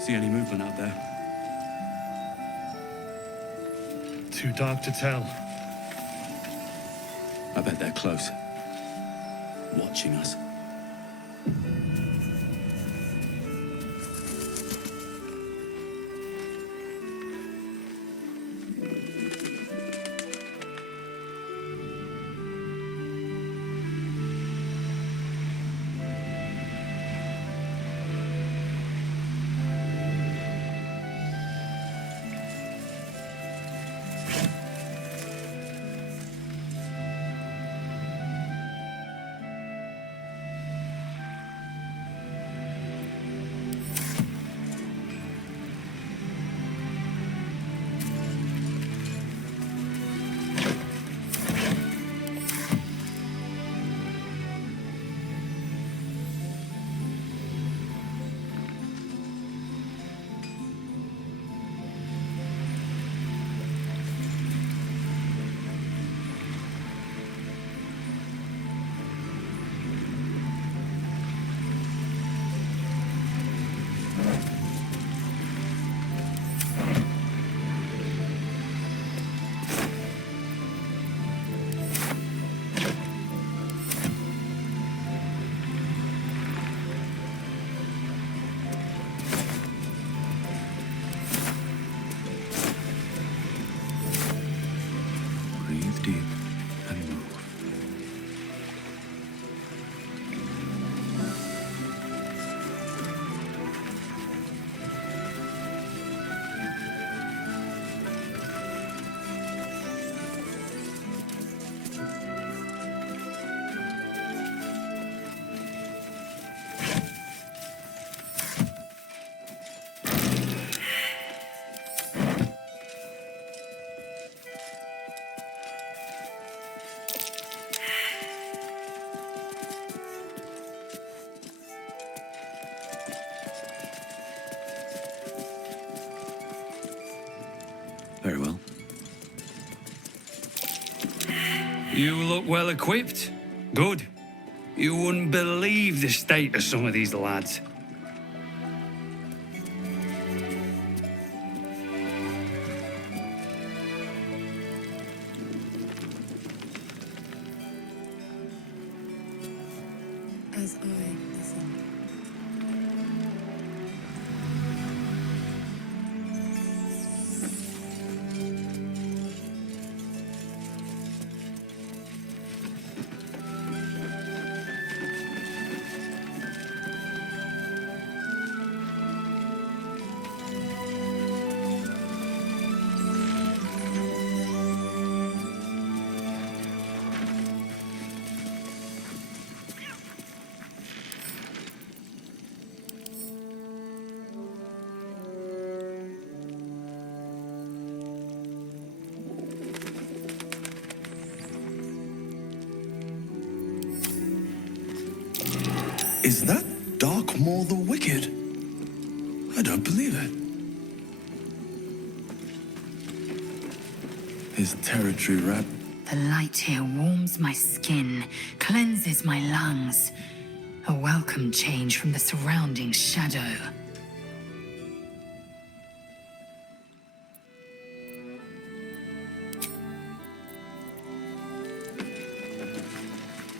See any movement out there? Too dark to tell. I bet they're close. Watching us. Breathe deep and move. Very well. You look well equipped. Good. You wouldn't believe the state of some of these lads. As I listen. Is that Darkmoor the Wicked? I don't believe it. His territory rat. The light here warms my skin, cleanses my lungs. A welcome change from the surrounding shadow.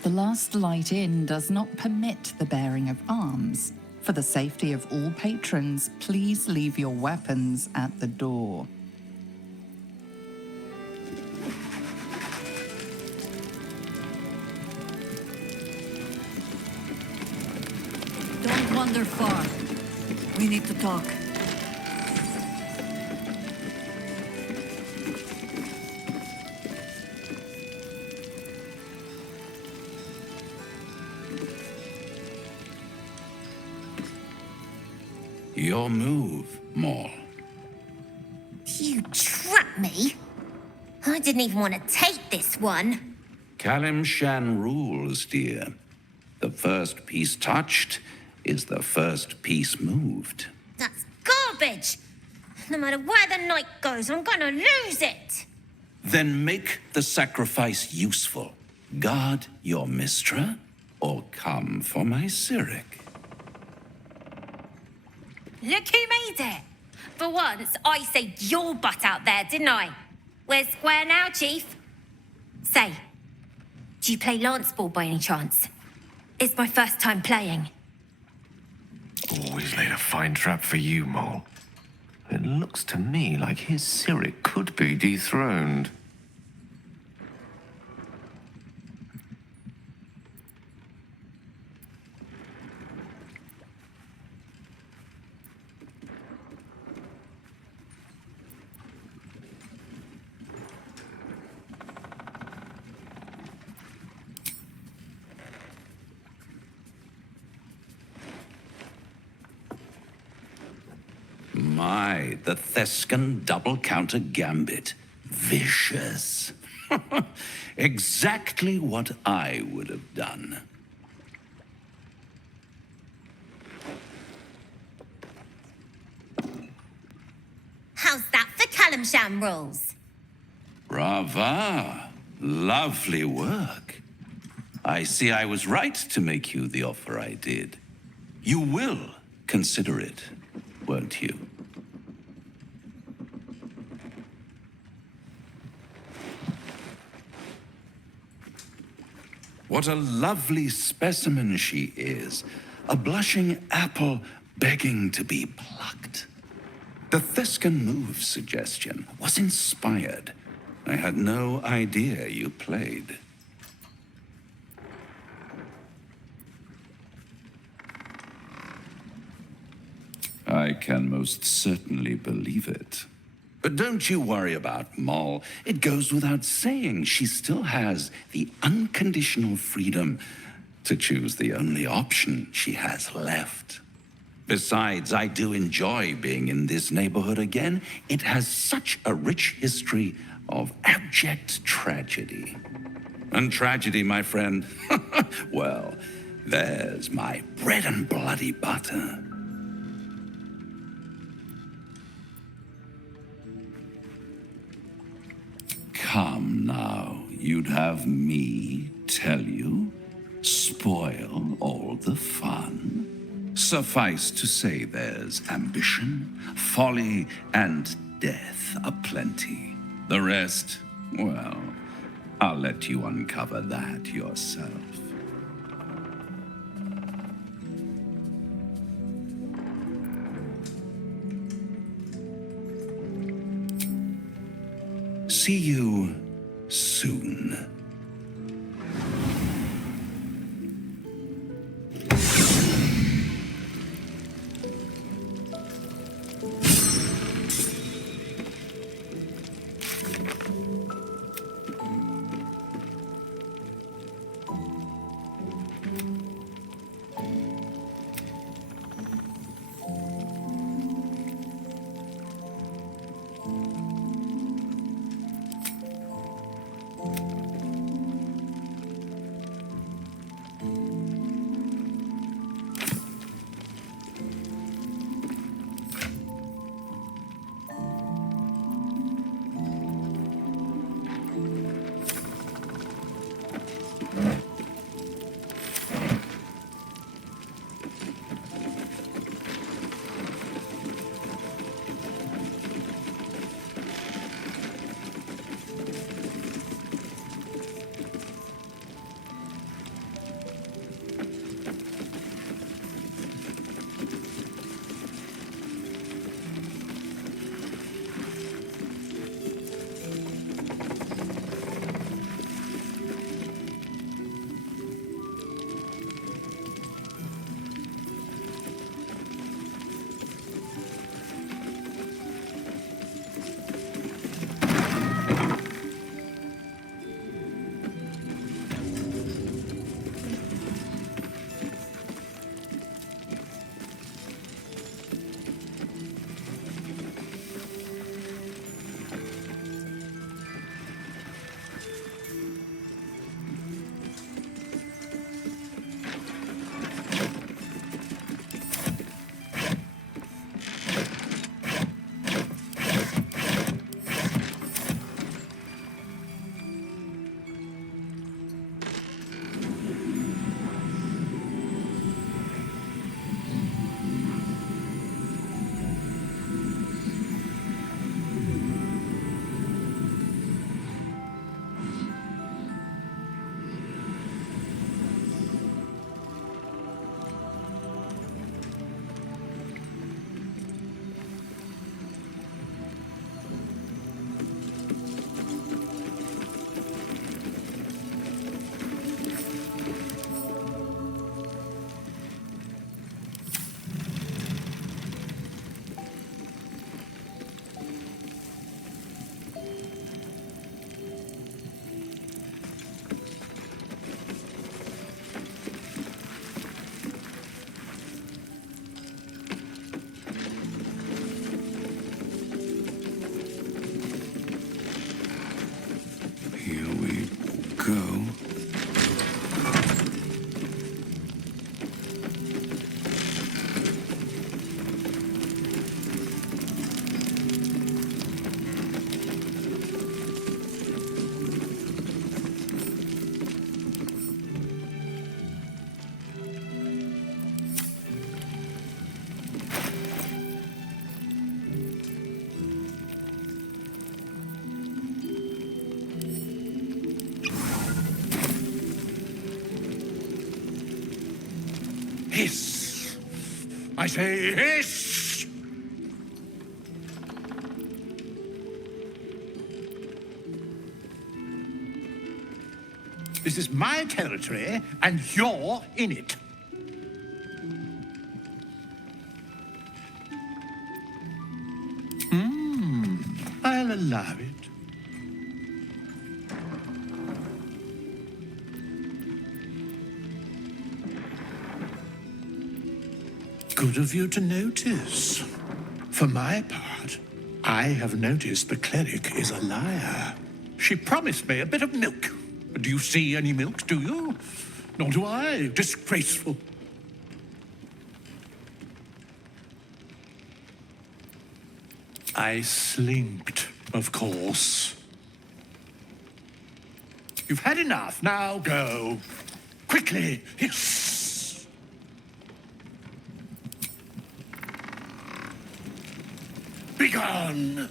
The last light in does not permit the bearing of arms. For the safety of all patrons, please leave your weapons at the door. Don't wander far. We need to talk. Your move, Maul. You trapped me? I didn't even want to take this one. Kalimshan rules, dear. The first piece touched is the first piece moved. That's garbage! No matter where the night goes, I'm gonna lose it! Then make the sacrifice useful. Guard your Mistra, or come for my Cyric. Look who made it. For once, I saved your butt out there, didn't I? We're square now, Chief. Say, do you play lance ball by any chance? It's my first time playing. Always laid a fine trap for you, Mole. It looks to me like his Cyric could be dethroned. My, the Thescan double-counter gambit. Vicious. Exactly what I would have done. How's that for Calamsham rules? Brava. Lovely work. I see I was right to make you the offer I did. You will consider it, won't you? What a lovely specimen she is. A blushing apple begging to be plucked. The Thescan move suggestion was inspired. I had no idea you played. I can most certainly believe it. But don't you worry about Moll. It goes without saying she still has the unconditional freedom to choose the only option she has left. Besides, I do enjoy being in this neighborhood again. It has such a rich history of abject tragedy. And tragedy, my friend, well, there's my bread and bloody butter. Come now, you'd have me tell you, spoil all the fun. Suffice to say there's ambition, folly, and death aplenty. The rest, well, I'll let you uncover that yourself. See you soon. I say hiss! This is my territory, and you're in it. I'll allow it. Good of you to notice. For my part, I have noticed the cleric is a liar. She promised me a bit of milk. Do you see any milk, do you? Nor do I. Disgraceful. I slinked, of course. You've had enough. Now go. Quickly. Hiss. Begone.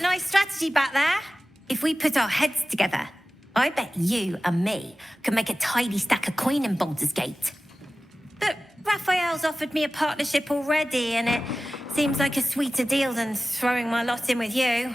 Nice strategy back there. If we put our heads together, I bet you and me can make a tidy stack of coin in Baldur's Gate. But Raphael's offered me a partnership already, and it seems like a sweeter deal than throwing my lot in with you.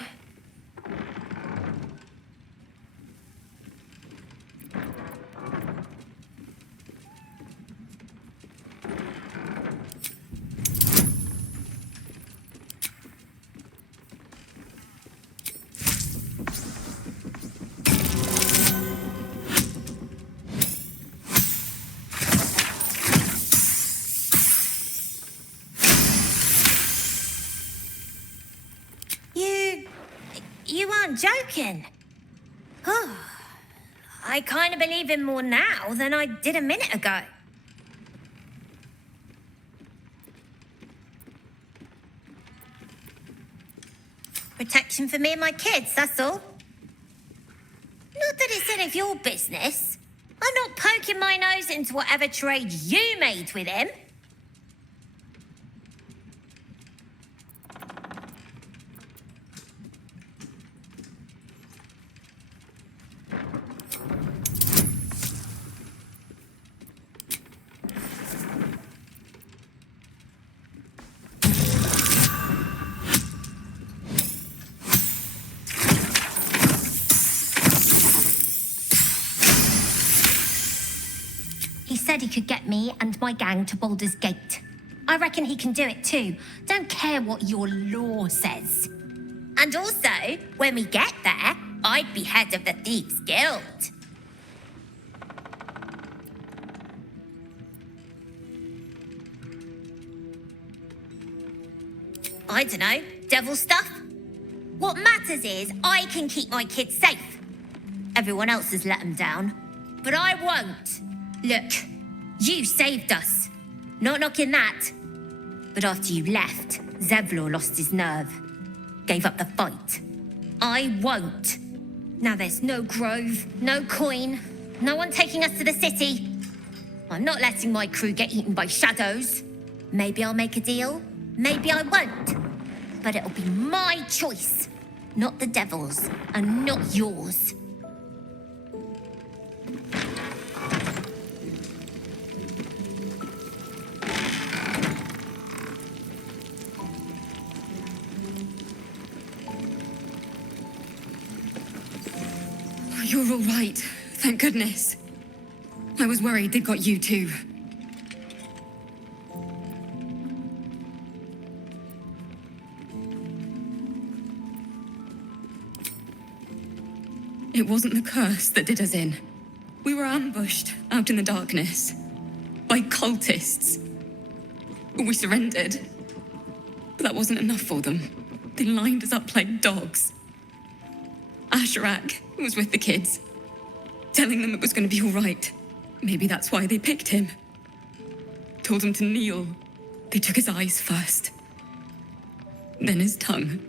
You aren't joking. Oh, I kind of believe him more now than I did a minute ago. Protection for me and my kids, that's all. Not that it's any of your business. I'm not poking my nose into whatever trade you made with him. Said he could get me and my gang to Baldur's Gate. I reckon he can do it too. Don't care what your law says. And also, when we get there, I'd be head of the Thieves' Guild. I don't know, devil stuff? What matters is I can keep my kids safe. Everyone else has let them down, but I won't. Look, you saved us. Not knocking that. But after you left, Zevlor lost his nerve. Gave up the fight. I won't. Now there's no grove, no coin, no one taking us to the city. I'm not letting my crew get eaten by shadows. Maybe I'll make a deal, maybe I won't. But it'll be my choice, not the devil's, and not yours. You're all right, thank goodness. I was worried they'd got you too. It wasn't the curse that did us in. We were ambushed out in the darkness by cultists. We surrendered, but that wasn't enough for them. They lined us up like dogs. Asherak was with the kids, telling them it was going to be all right. Maybe that's why they picked him. Told him to kneel. They took his eyes first, then his tongue.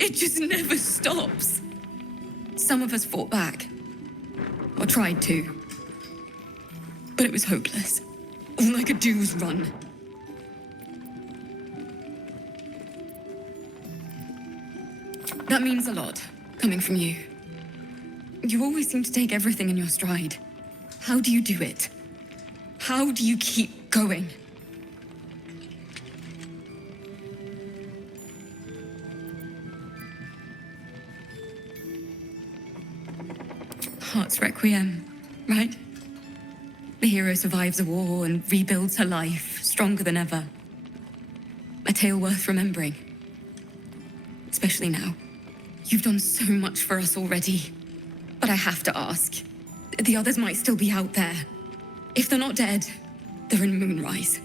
It just never stops. Some of us fought back. Or tried to. But it was hopeless. All I could do was run. That means a lot, coming from you. You always seem to take everything in your stride. How do you do it? How do you keep going? Heart's Requiem, right? The hero survives a war and rebuilds her life, stronger than ever. A tale worth remembering. Especially now. You've done so much for us already. But I have to ask. The others might still be out there. If they're not dead, they're in Moonrise.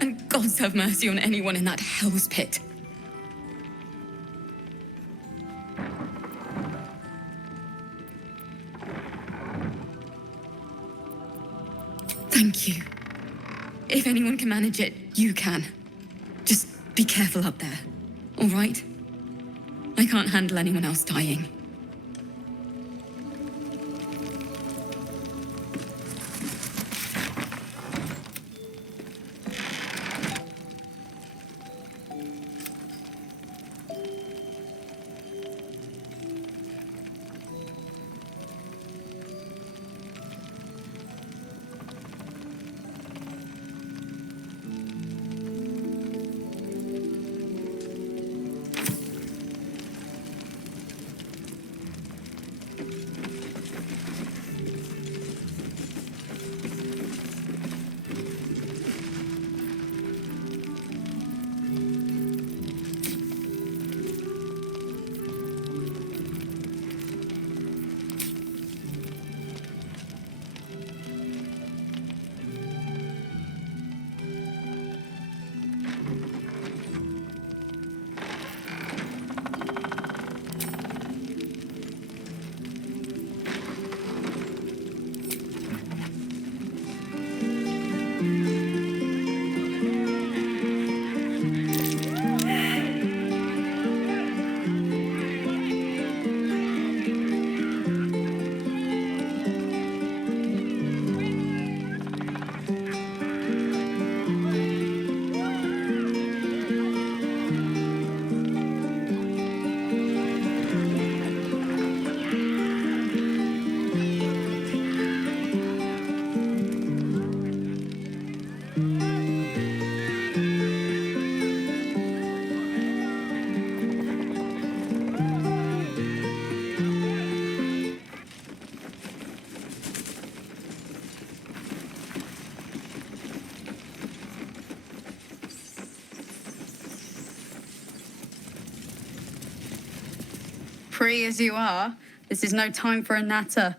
And gods have mercy on anyone in that hell's pit. Thank you. If anyone can manage it, you can. Just be careful up there, all right? I can't handle anyone else dying. Free as you are, this is no time for a natter.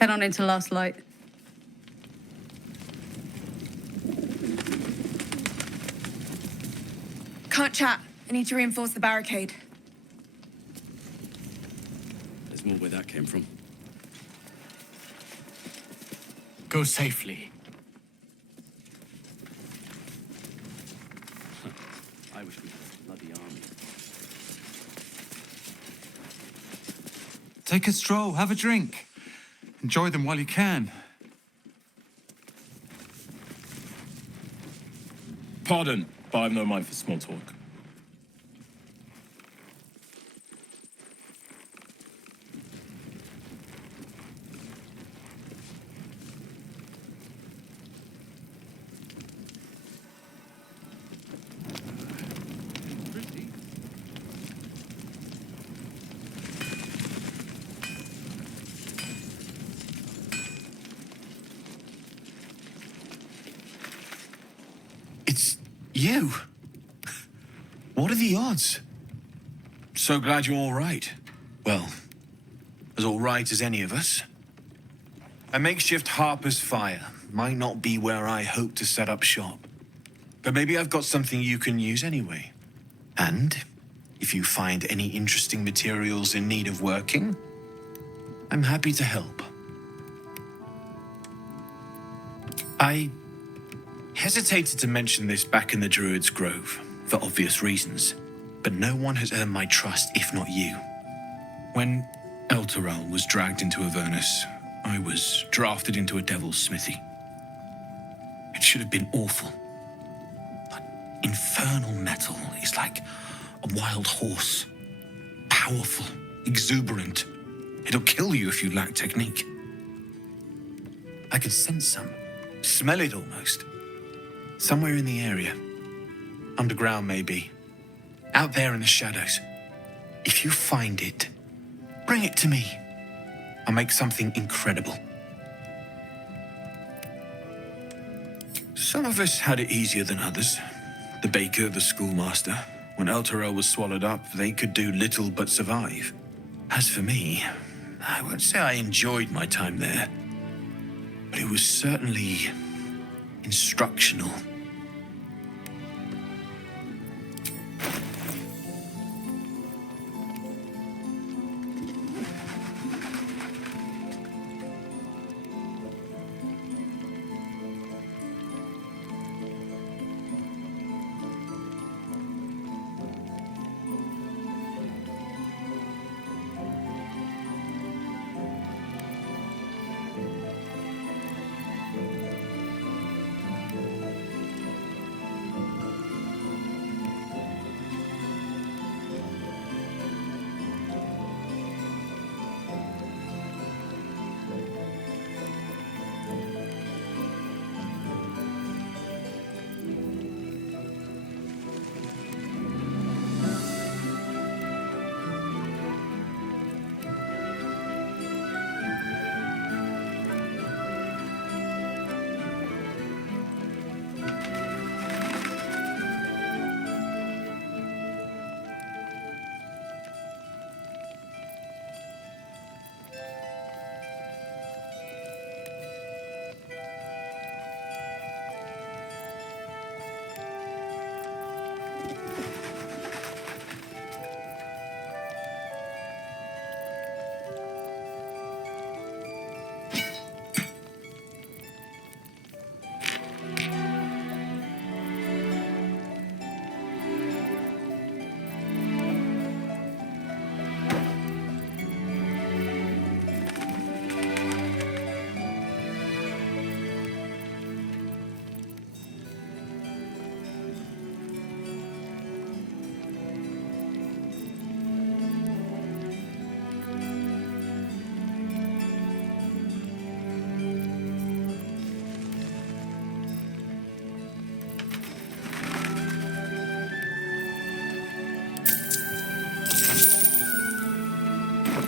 Head on into Last Light. Can't chat. I need to reinforce the barricade. There's more where that came from. Go safely. I wish we had a bloody army. Take a stroll, have a drink. Enjoy them while you can. Pardon, but I've no mind for small talk. It's you. What are the odds? So glad you're all right. Well, as all right as any of us. A makeshift Harper's Fire might not be where I hope to set up shop. But maybe I've got something you can use anyway. And if you find any interesting materials in need of working, I'm happy to help. I hesitated to mention this back in the Druid's Grove, for obvious reasons, but no one has earned my trust if not you. When Elturel was dragged into Avernus. I was drafted into a devil's smithy. It should have been awful. But infernal metal is like a wild horse. Powerful, exuberant. It'll kill you if you lack technique. I can sense some. Smell it almost. Somewhere in the area. Underground, maybe. Out there in the shadows. If you find it, bring it to me. I'll make something incredible. Some of us had it easier than others. The baker, the schoolmaster. When Elturel was swallowed up, they could do little but survive. As for me, I won't say I enjoyed my time there, but it was certainly instructional.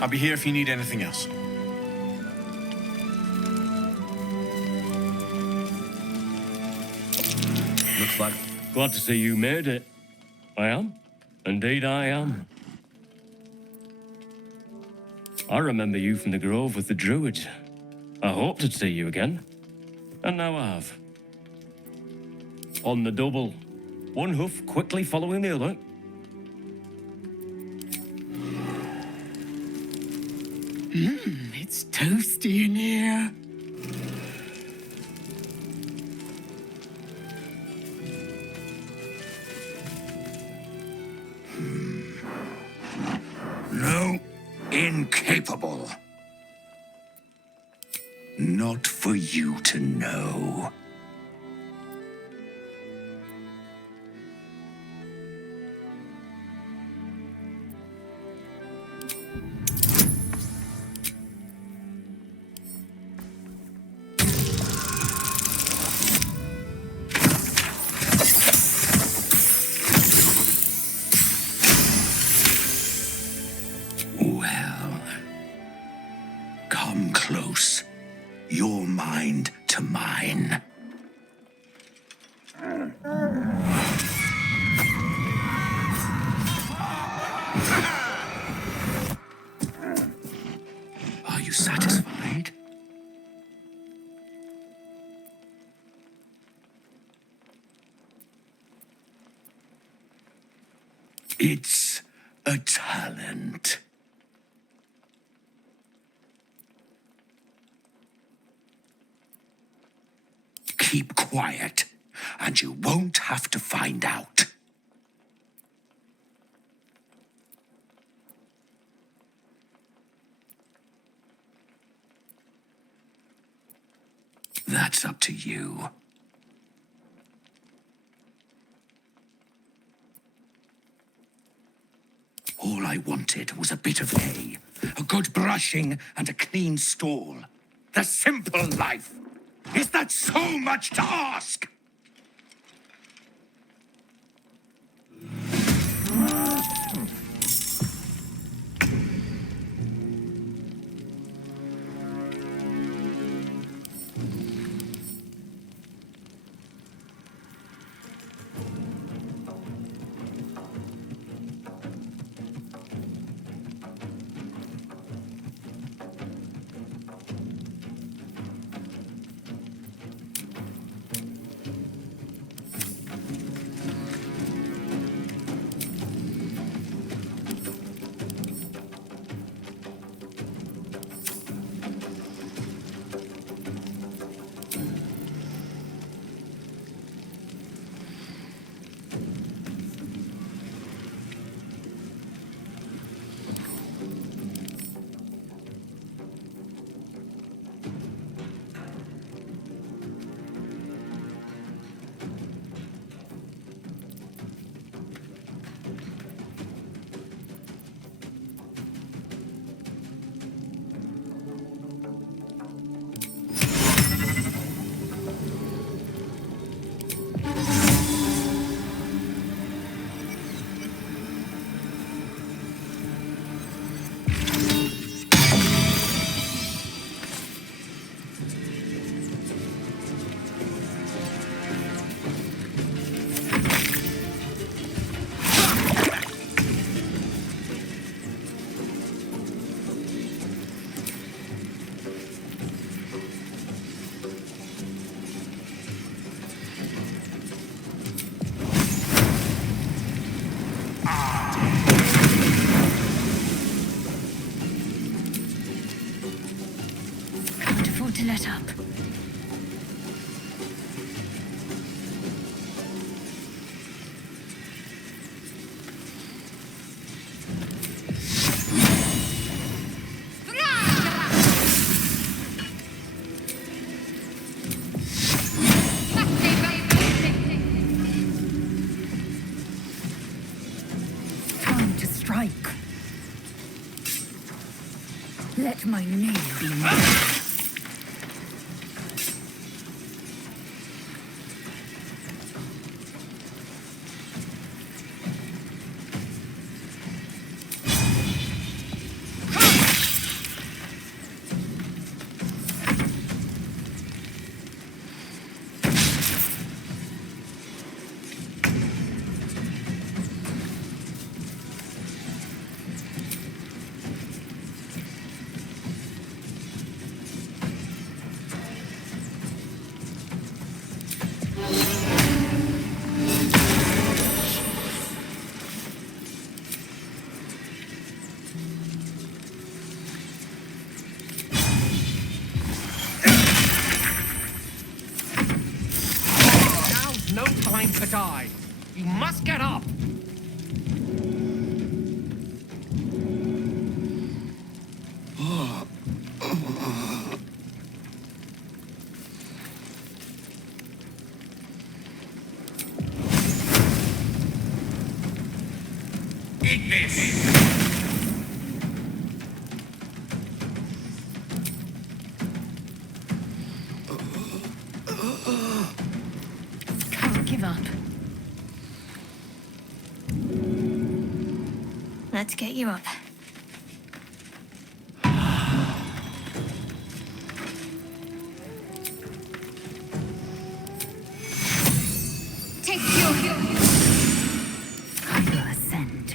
I'll be here if you need anything else. Looks like glad to see you made it. I am. Indeed I am. I remember you from the grove with the druids. I hoped to see you again. And now I have. On the double. One hoof quickly following the other. It's toasty in here. No, incapable. Not for you to know. Well, come close. Your mind to mine. Are you satisfied? It's a talent. Keep quiet, and you won't have to find out. That's up to you. All I wanted was a bit of hay, a good brushing, and a clean stall. The simple life. Is that so much to ask? To let up. Time to strike. Let my name be known. No time to die. You must get up. Eat this! Can't give up. Let's get you up. Take your... I will ascend.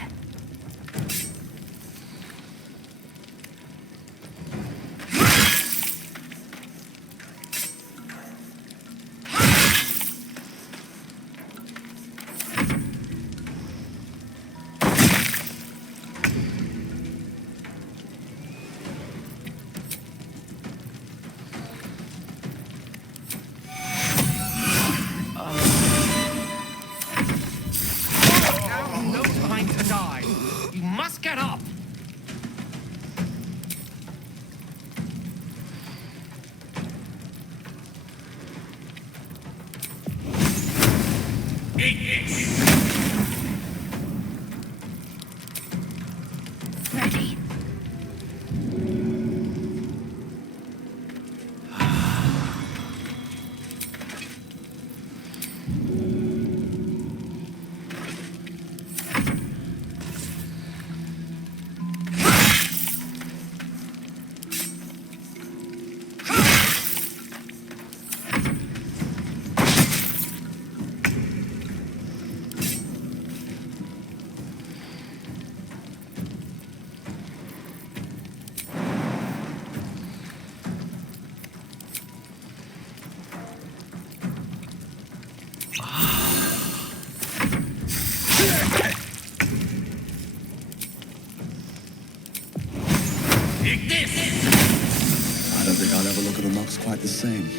don't think I'll ever look at a mox quite the same.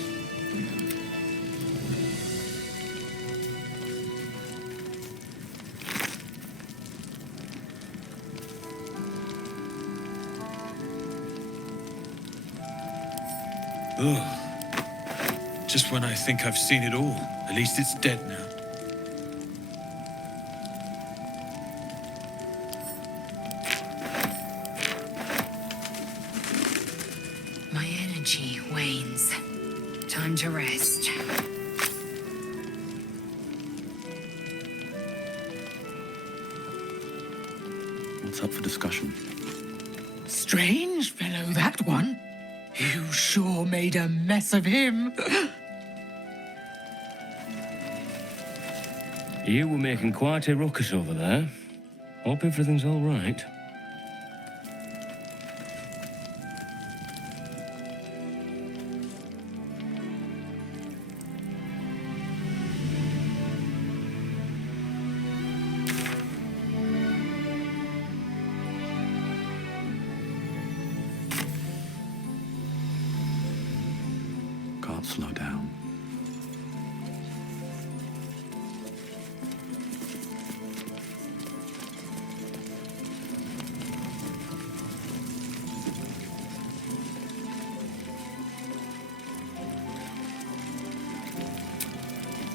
Ugh. Just when I think I've seen it all. At least it's dead now. My energy wanes. Time to rest. What's up for discussion? Strange fellow, that one. You sure made a mess of him. You were making quite a ruckus over there. Hope everything's all right. Can't slow down.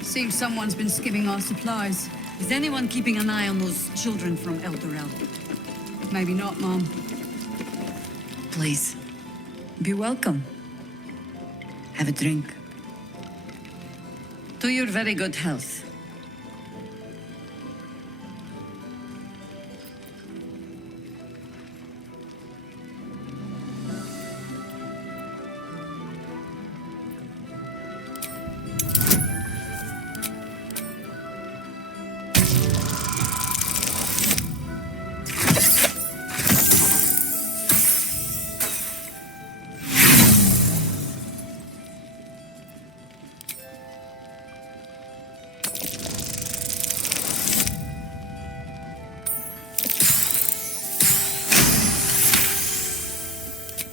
Seems someone's been skimming our supplies. Is anyone keeping an eye on those children from Eldorel? Maybe not, Mom. Please, be welcome. Have a drink. To your very good health.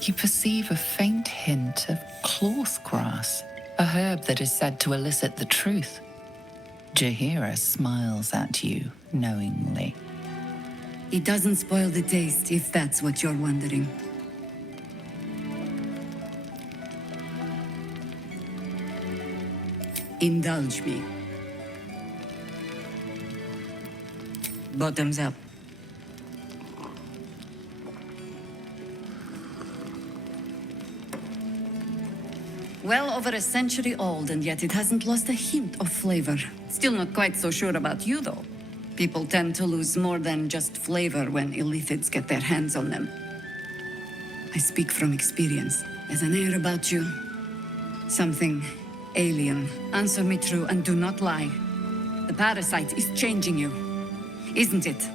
You perceive a faint hint of cloth grass, a herb that is said to elicit the truth. Jahira smiles at you knowingly. It doesn't spoil the taste, if that's what you're wondering. Indulge me. Bottoms up. Well over a century old, and yet it hasn't lost a hint of flavor. Still not quite so sure about you, though. People tend to lose more than just flavor when illithids get their hands on them. I speak from experience. There's an air about you. Something alien. Answer me true and do not lie. The parasite is changing you, isn't it?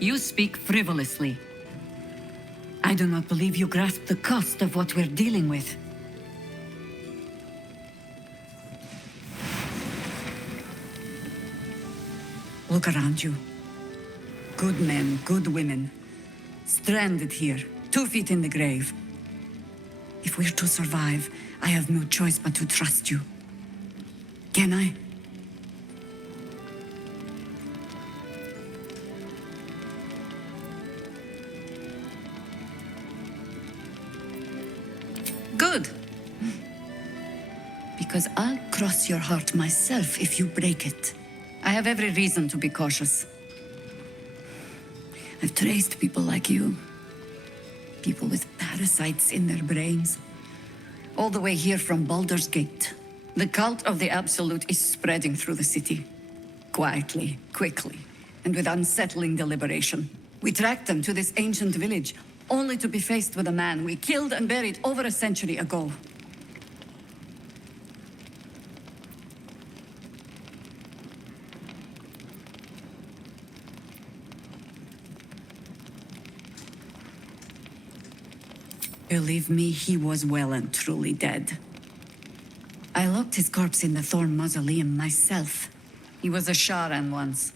You speak frivolously. I do not believe you grasp the cost of what we're dealing with. Look around you. Good men, good women. Stranded here, 2 feet in the grave. If we're to survive, I have no choice but to trust you. Can I? Good. Because I'll cross your heart myself if you break it. I have every reason to be cautious. I've traced people like you. People with parasites in their brains. All the way here from Baldur's Gate. The cult of the Absolute is spreading through the city. Quietly, quickly, and with unsettling deliberation. We tracked them to this ancient village. only to be faced with a man we killed and buried over a century ago. Believe me, he was well and truly dead. I locked his corpse in the Thorn Mausoleum myself. He was a Sharan once.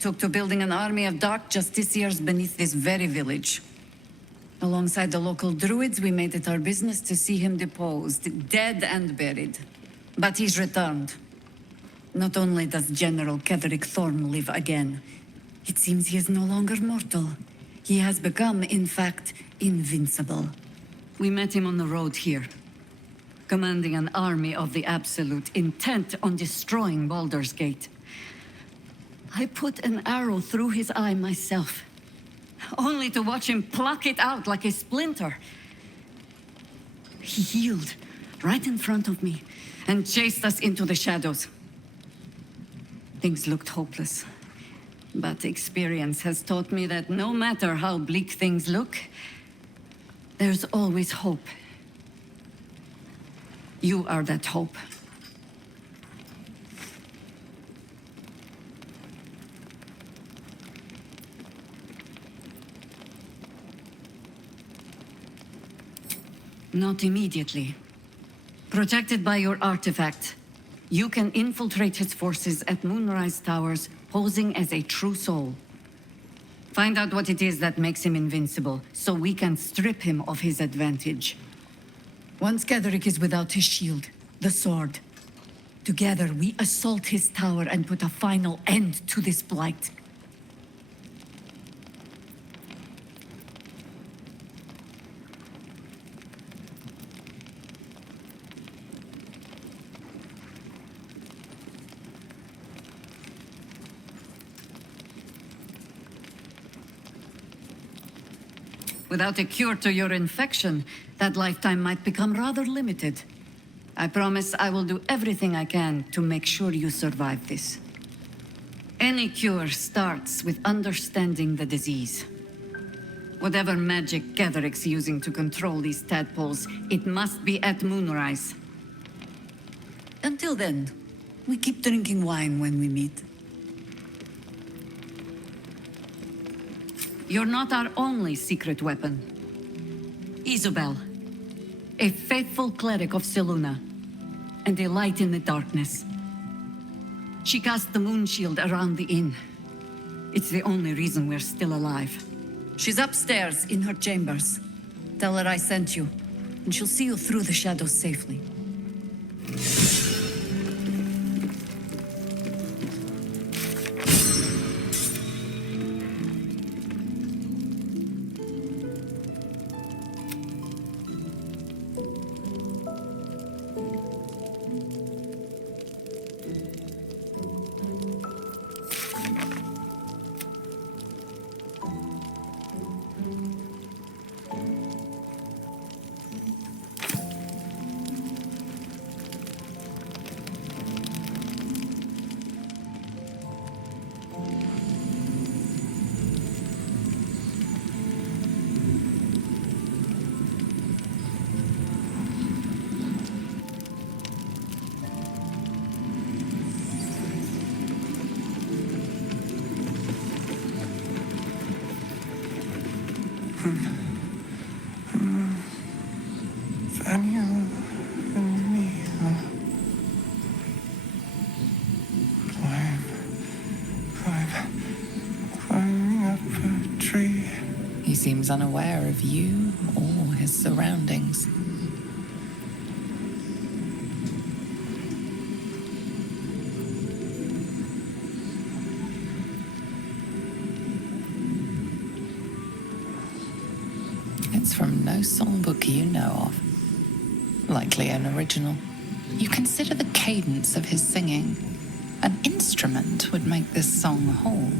Took to building an army of dark justiciars beneath this very village. Alongside the local druids, we made it our business to see him deposed, dead and buried. But he's returned. Not only does General Ketheric Thorn live again, it seems he is no longer mortal. He has become, in fact, invincible. We met him on the road here, commanding an army of the Absolute, intent on destroying Baldur's Gate. I put an arrow through his eye myself, only to watch him pluck it out like a splinter. He healed right in front of me and chased us into the shadows. Things looked hopeless. But experience has taught me that no matter how bleak things look, there's always hope. You are that hope. Not immediately. Protected by your artifact, you can infiltrate his forces at Moonrise Towers, posing as a true soul. Find out what it is that makes him invincible, so we can strip him of his advantage. Once Ketheric is without his shield, the sword, together we assault his tower and put a final end to this blight. Without a cure to your infection, that lifetime might become rather limited. I promise I will do everything I can to make sure you survive this. Any cure starts with understanding the disease. Whatever magic Ketheric's using to control these tadpoles, it must be at Moonrise. Until then, we keep drinking wine when we meet. You're not our only secret weapon. Isabel, a faithful cleric of Selûne, and a light in the darkness. She cast the moon shield around the inn. It's the only reason we're still alive. She's upstairs in her chambers. Tell her I sent you, and she'll see you through the shadows safely. Seems unaware of you or his surroundings. It's from no songbook you know of. Likely an original. You consider the cadence of his singing. An instrument would make this song whole.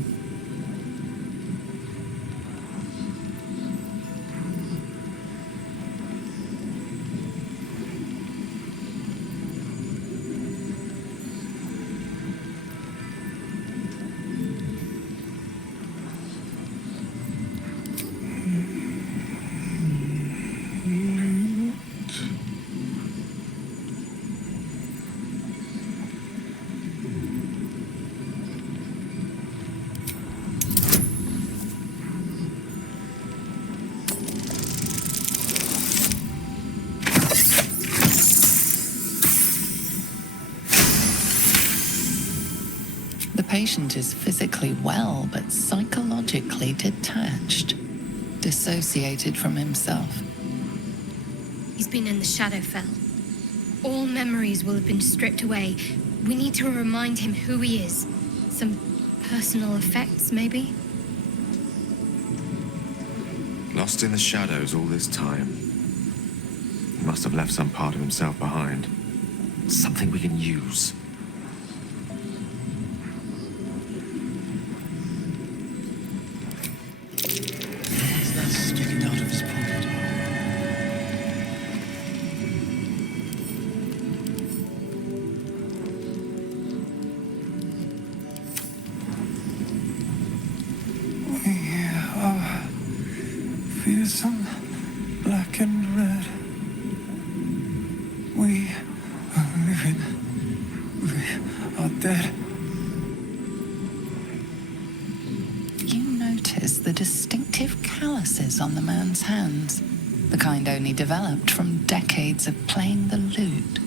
The patient is physically well, but psychologically detached, dissociated from himself. He's been in the Shadowfell. All memories will have been stripped away. We need to remind him who he is. Some personal effects, maybe? Lost in the shadows all this time. He must have left some part of himself behind. Something we can use. What's that sticking out of his pocket? We are fearsome, black and red. We are living. We are dead. You notice the distinctive calluses on the man's hands, the kind only developed from decades of playing the lute.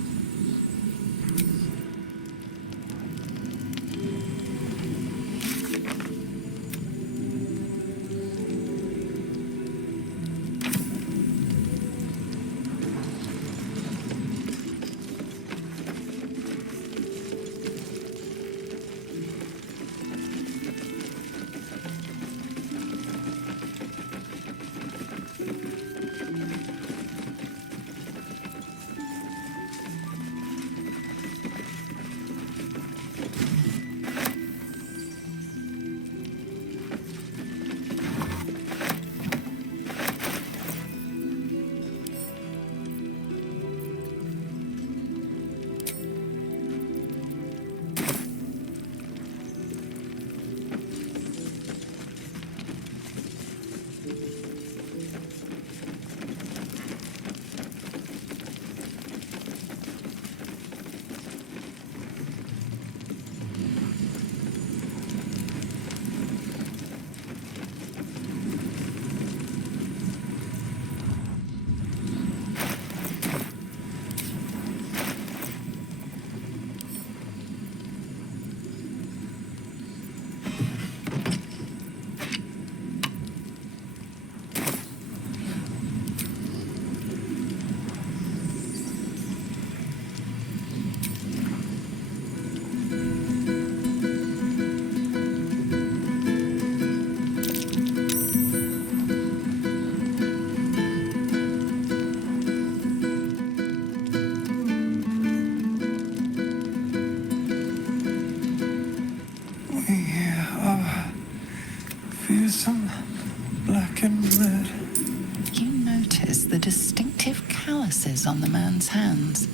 Fearsome, black and red. You notice the distinctive calluses on the man's hands.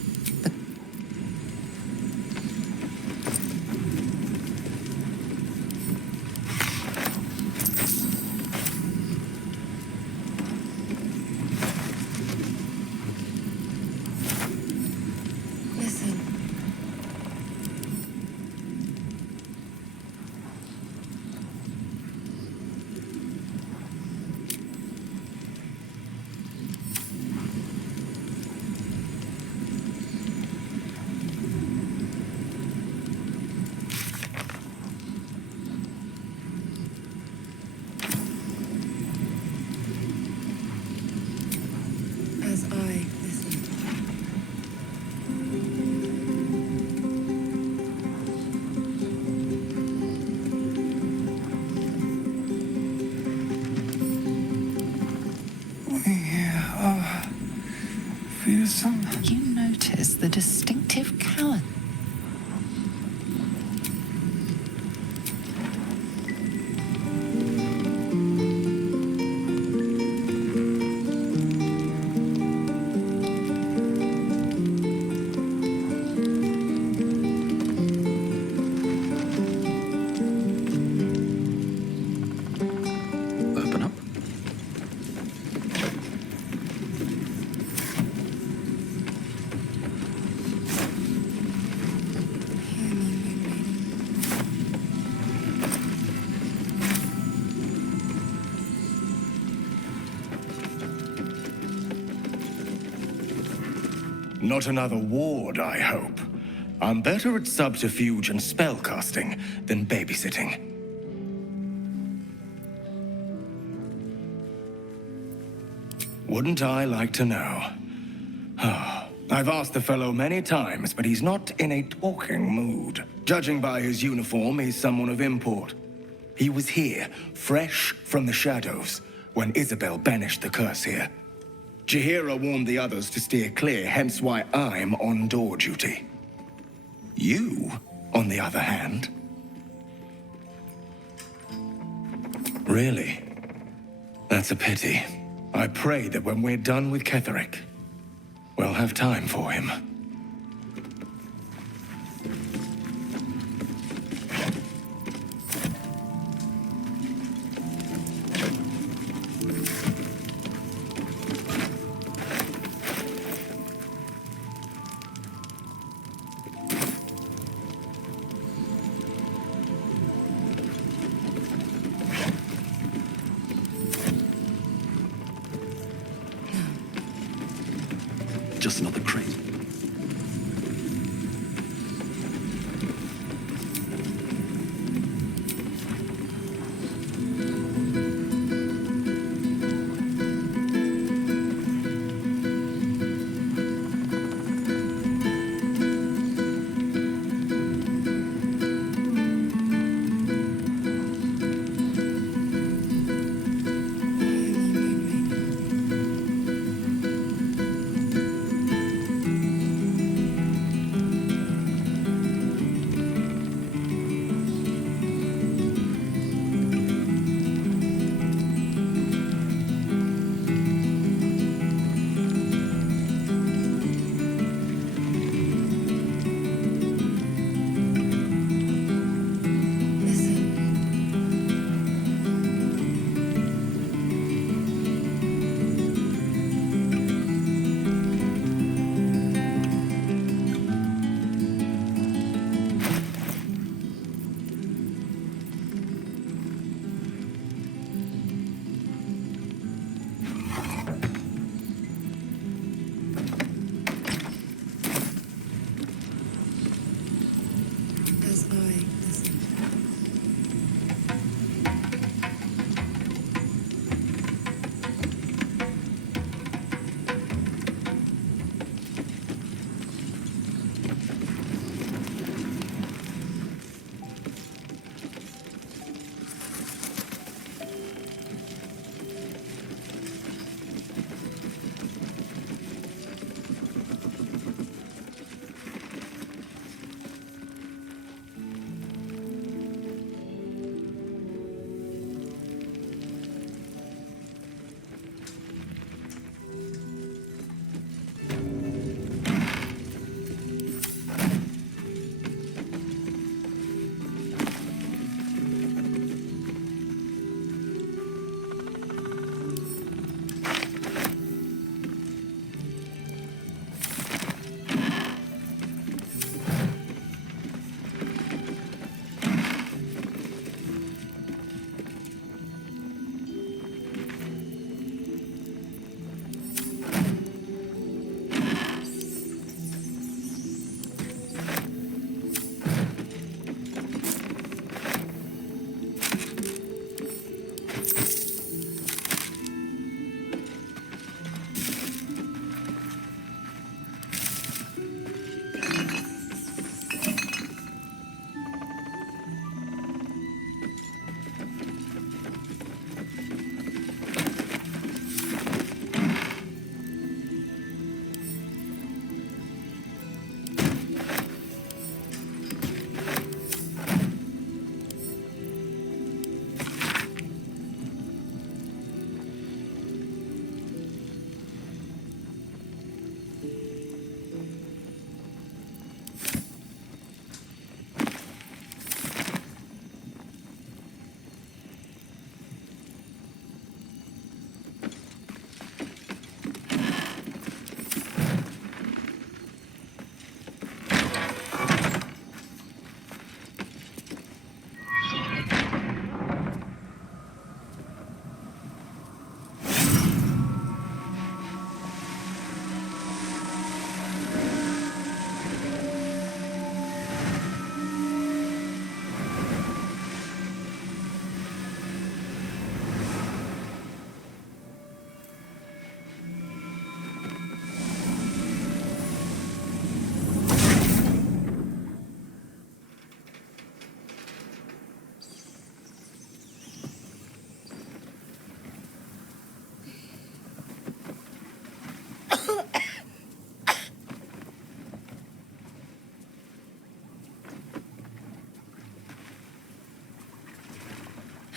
You notice the distinctive callus. Open up. Not another ward, I hope. I'm better at subterfuge and spellcasting than babysitting. Wouldn't I like to know? I've asked the fellow many times, but he's not in a talking mood. Judging by his uniform, he's someone of import. He was here, fresh from the shadows, when Isabel banished the curse here. Jahira warned the others to steer clear, hence why I'm on door duty. You, on the other hand... Really? That's a pity. I pray that when we're done with Ketherick, we'll have time for him. Just another crate.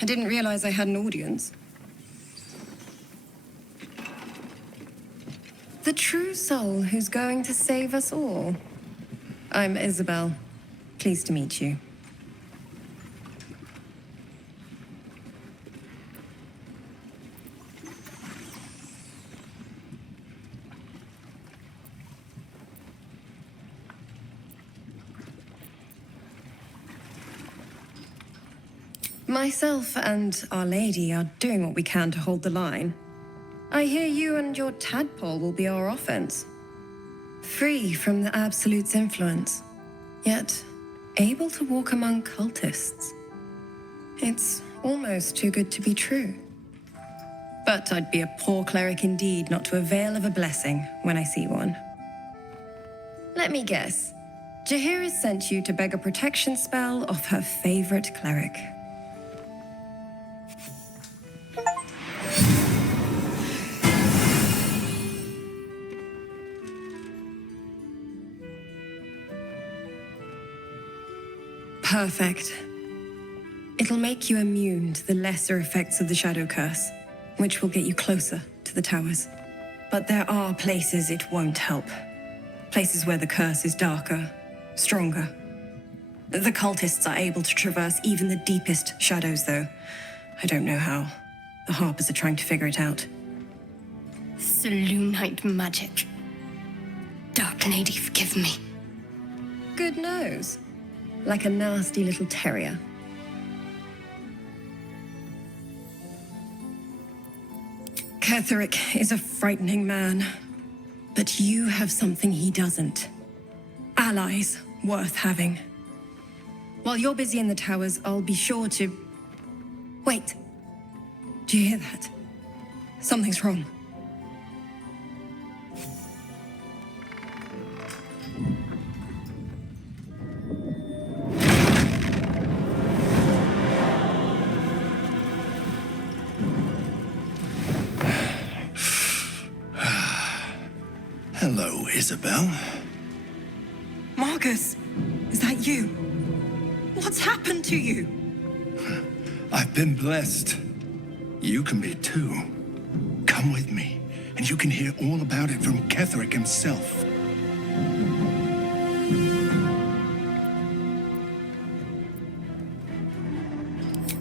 I didn't realize I had an audience. The true soul who's going to save us all. I'm Isabel. Pleased to meet you. Myself and Our Lady are doing what we can to hold the line. I hear you and your tadpole will be our offense. Free from the Absolute's influence, yet able to walk among cultists. It's almost too good to be true. But I'd be a poor cleric indeed not to avail of a blessing when I see one. Let me guess. Jahira sent you to beg a protection spell off her favorite cleric. Perfect. It'll make you immune to the lesser effects of the Shadow Curse, which will get you closer to the towers. But there are places it won't help. Places where the curse is darker, stronger. The cultists are able to traverse even the deepest shadows, though. I don't know how. The Harpers are trying to figure it out. Selûnite magic. Dark Lady, forgive me. Good nose. Like a nasty little terrier. Ketherick is a frightening man. But you have something he doesn't. Allies worth having. While you're busy in the towers, I'll be sure to... Wait. Do you hear that? Something's wrong. Hello, Isabel. Marcus, is that you? What's happened to you? I've been blessed. You can be too. Come with me, and you can hear all about it from Ketherick himself.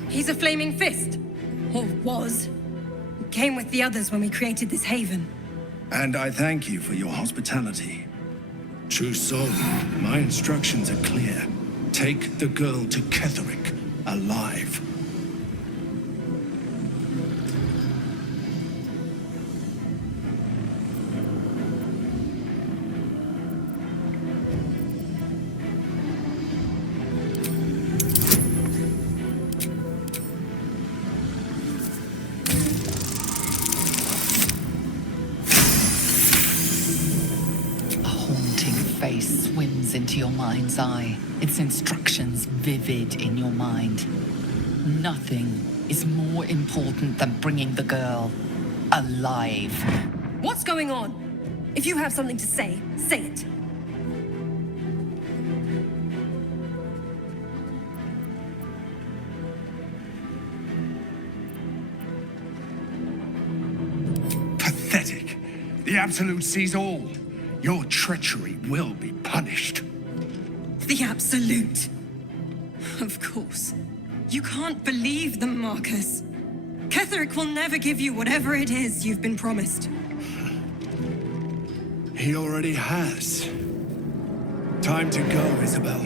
He's a flaming fist. Or was. Came with the others when we created this haven. And I thank you for your hospitality. True soul, my instructions are clear. Take the girl to Ketherick, alive. Swims into your mind's eye, its instructions vivid in your mind. Nothing is more important than bringing the girl alive. What's going on? If you have something to say, say it. Pathetic. The Absolute sees all. Your treachery will be punished. The Absolute. Of course. You can't believe them, Marcus. Ketherick will never give you whatever it is you've been promised. He already has. Time to go, Isabel.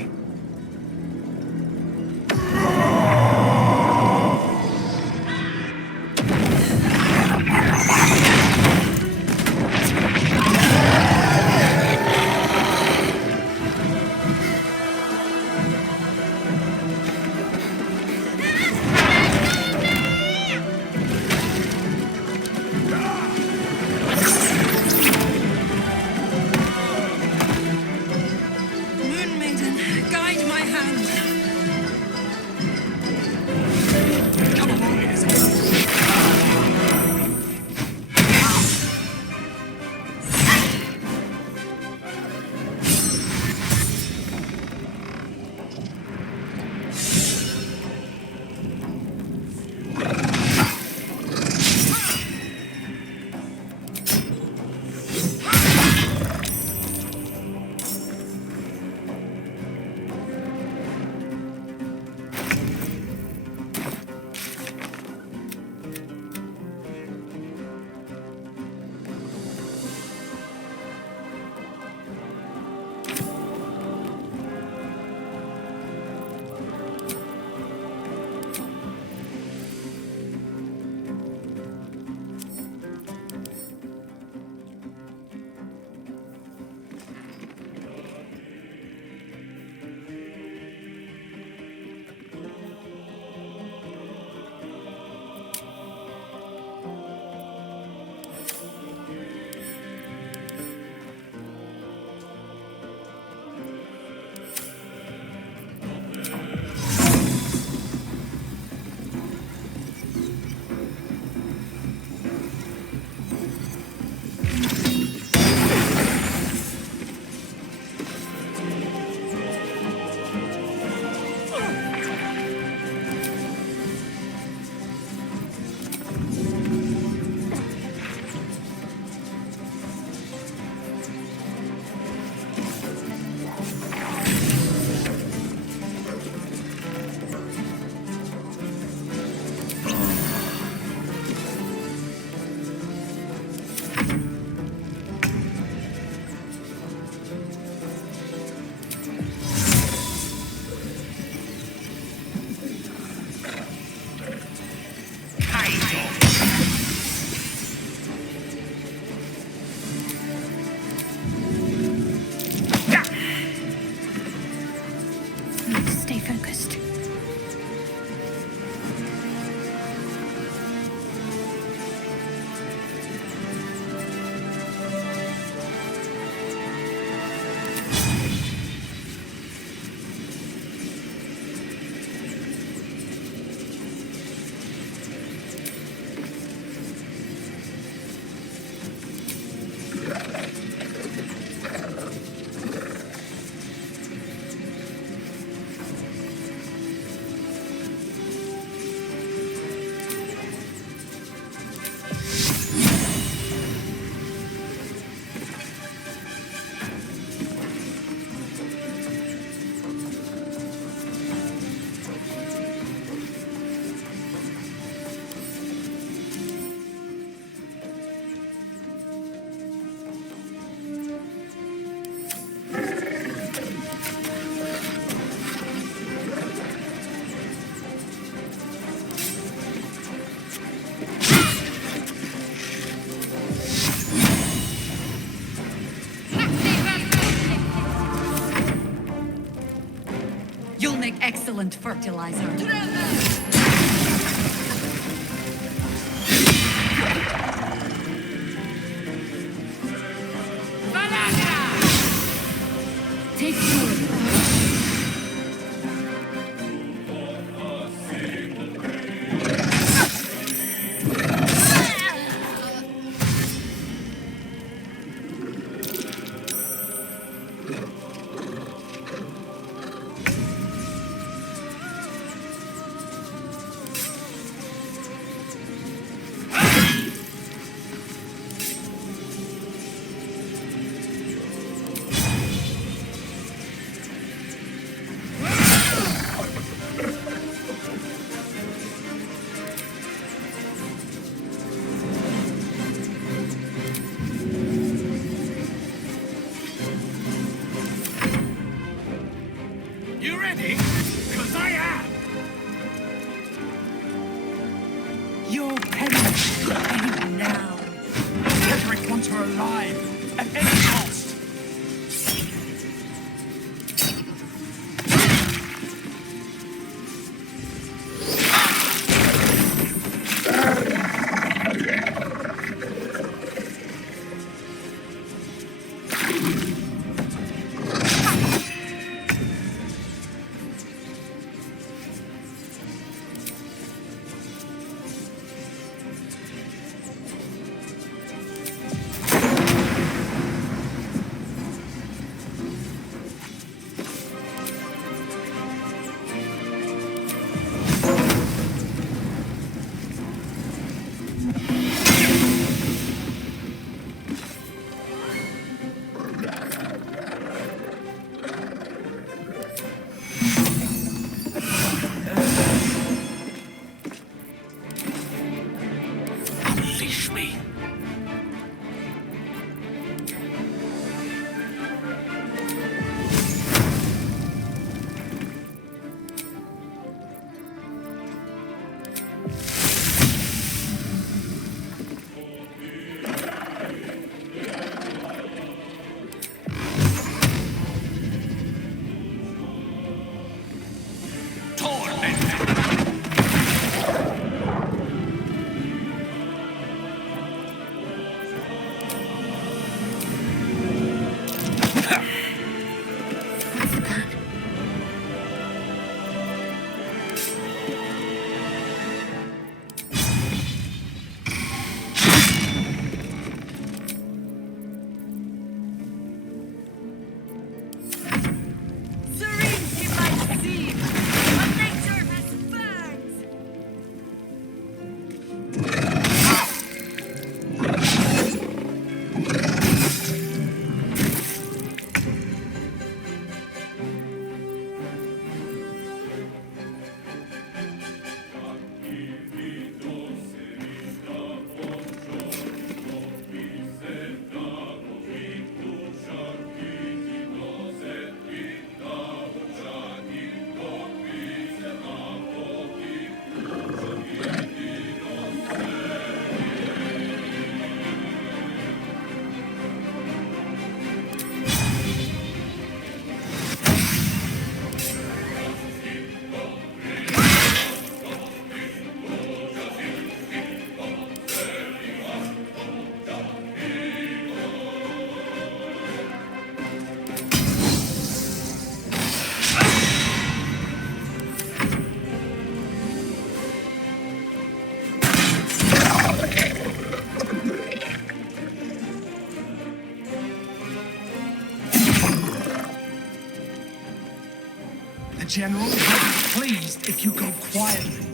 You'll make excellent fertilizer. Take food. You ready? 'Cause I am! Your penance will end now. Frederick wants her alive, at any cost. Unleash me. The General will be pleased if you go quietly.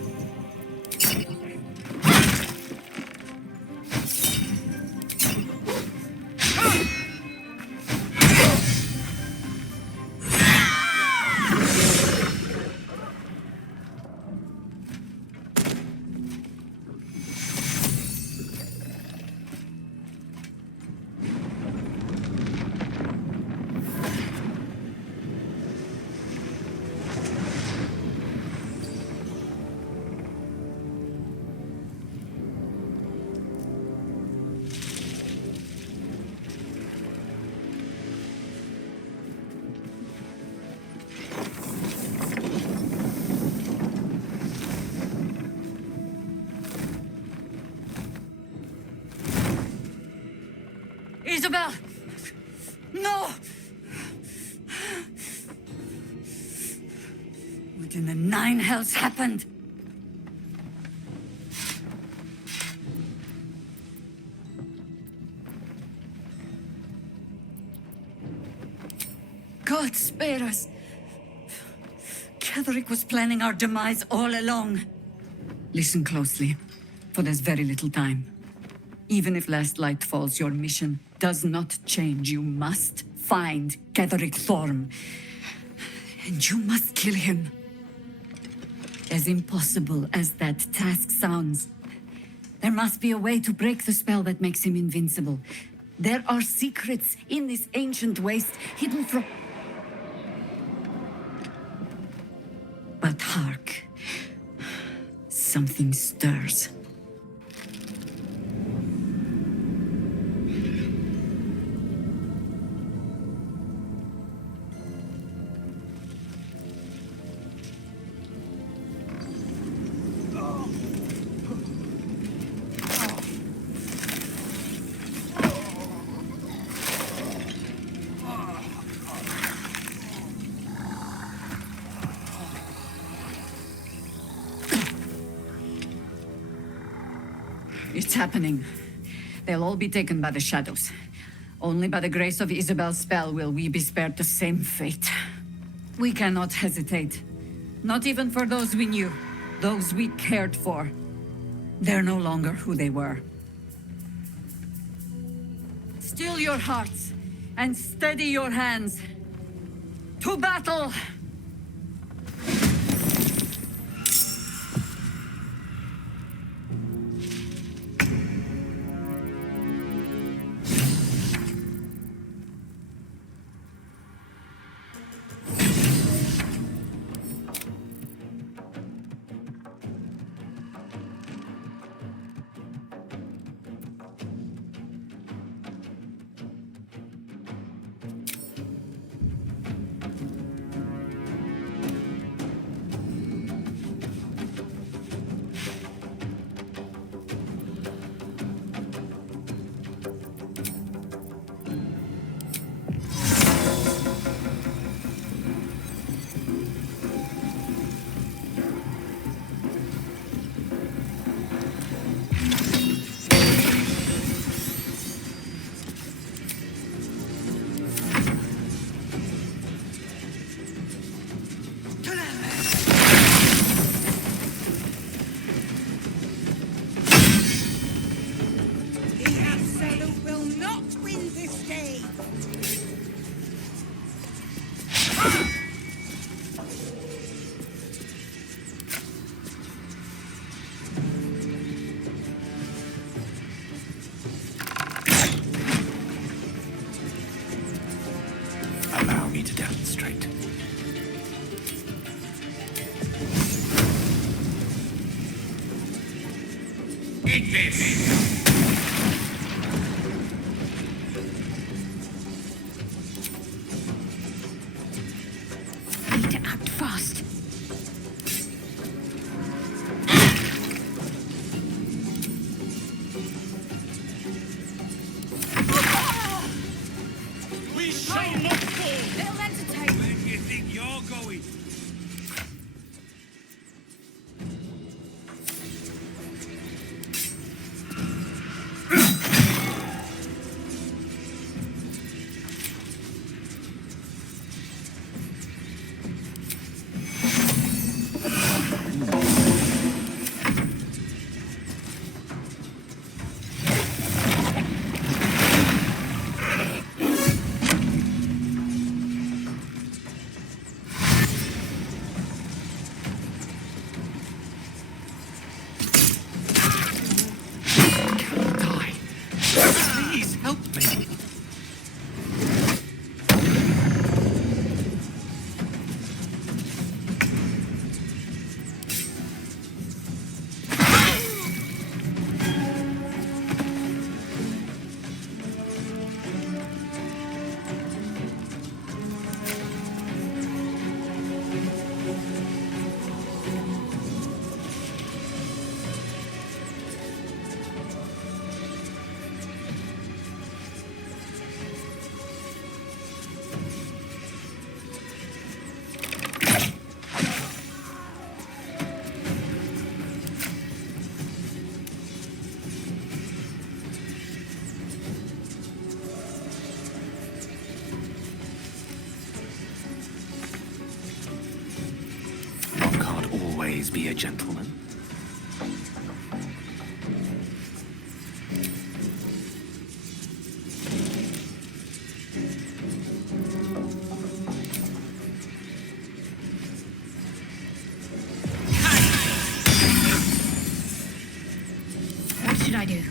No! What in the nine hells happened? God spare us. Ketherick was planning our demise all along. Listen closely, for there's very little time. Even if last light falls, your mission does not change. You must find Ketherick Thorm. And you must kill him. As impossible as that task sounds, there must be a way to break the spell that makes him invincible. There are secrets in this ancient waste hidden from... But hark. Something stirs. It's happening. They'll all be taken by the shadows. Only by the grace of Isabel's spell will we be spared the same fate. We cannot hesitate. Not even for those we knew, those we cared for. They're no longer who they were. Still your hearts and steady your hands. To battle! Allow me to demonstrate. Eat this! Need to act fast. We shall not fall! Little entertainment. Where do you think you're going? always be a gentleman. What should I do?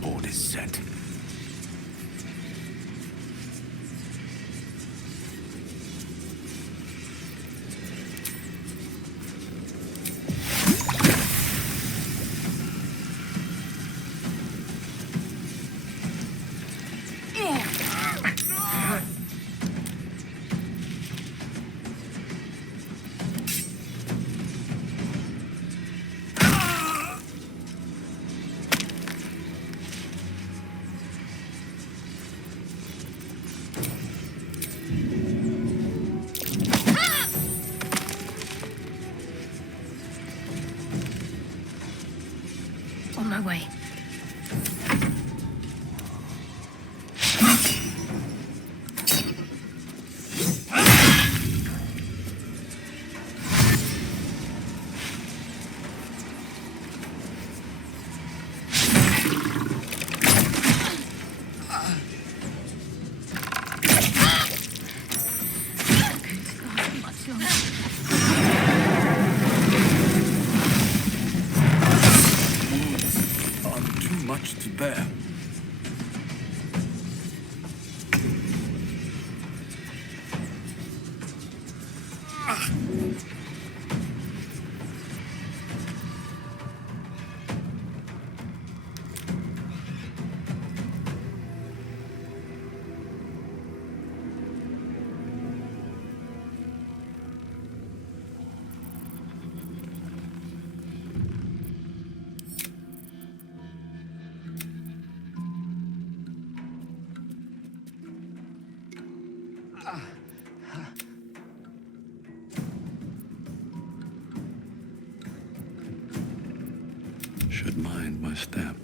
Board is set. On my way. Much to bear. Should mind my step.